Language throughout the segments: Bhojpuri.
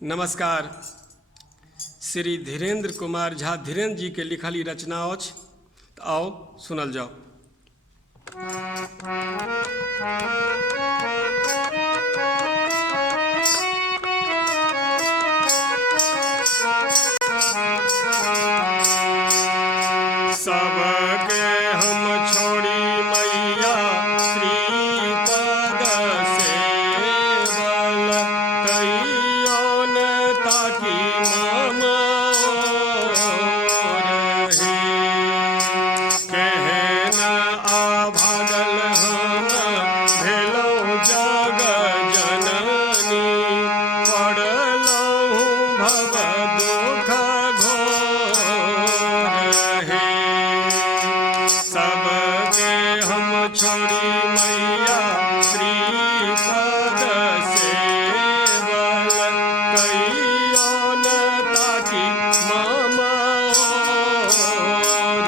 नमस्कार। श्री धीरेन्द्र कुमार झा धीरेन्द्र जी के लिखल रचना अछि, तो आओ सुनल जाओ। सबके हम छोड़ी मैया श्रीपद सेवल कहियो न ताकि मम रहे। केहन आभागल हम भेलहुँ जग जननी, पड़लहुँ भव दुख घोर हे। सबके हम छोड़ी मैया श्रीपद सेवल कहियो न ताकि मम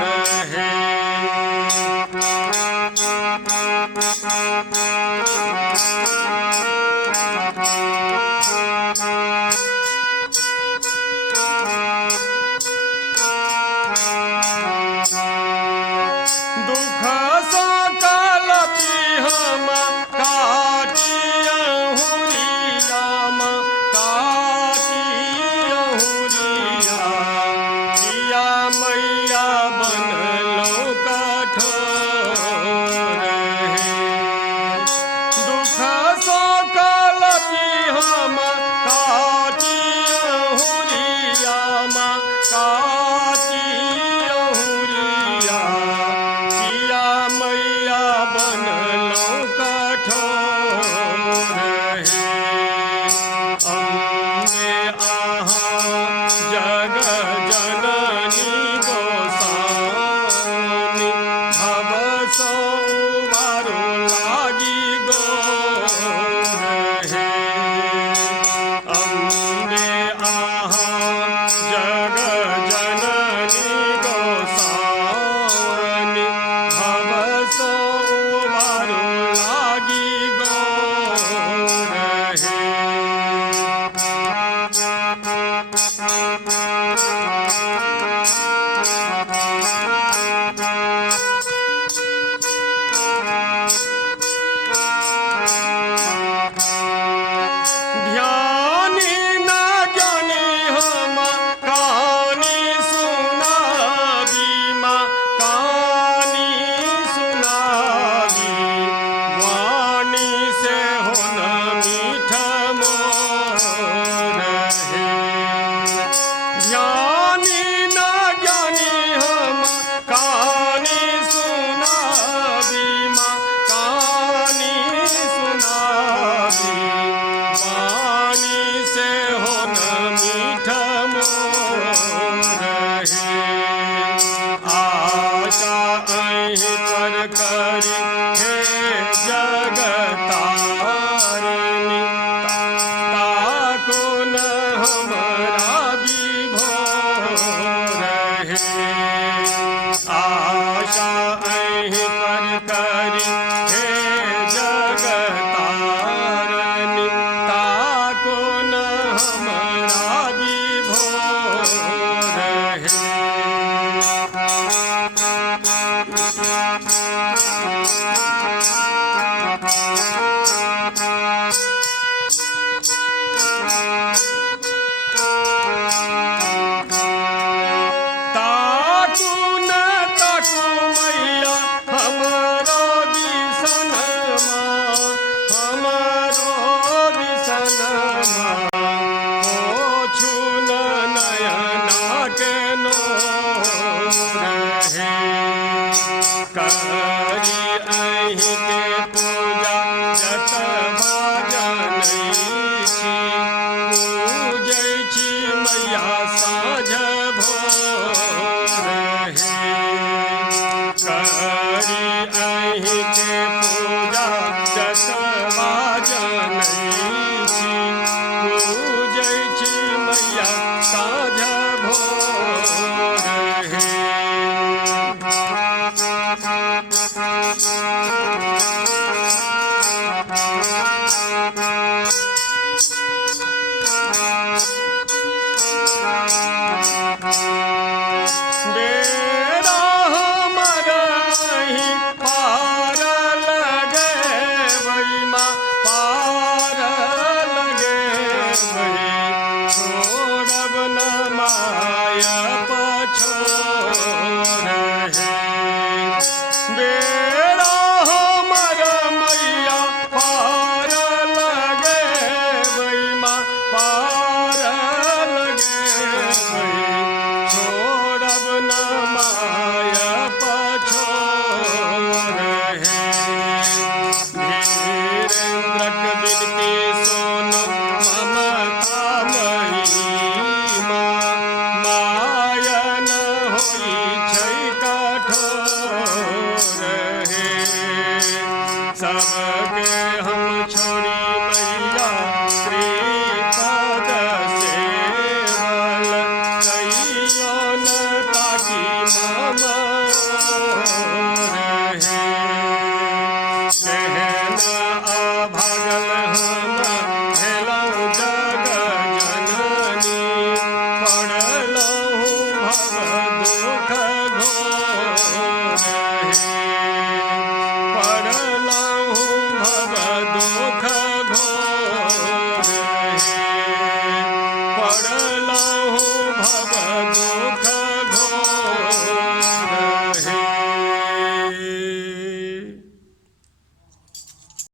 रहे। दुख सकल हम काटियहुँ रियाम, काटियहुँ रिया। किया मैया बनलहुँ कठोर हे। दुख सकल दुख घोर पड़लहु भव दुख घोर पड़लहु भव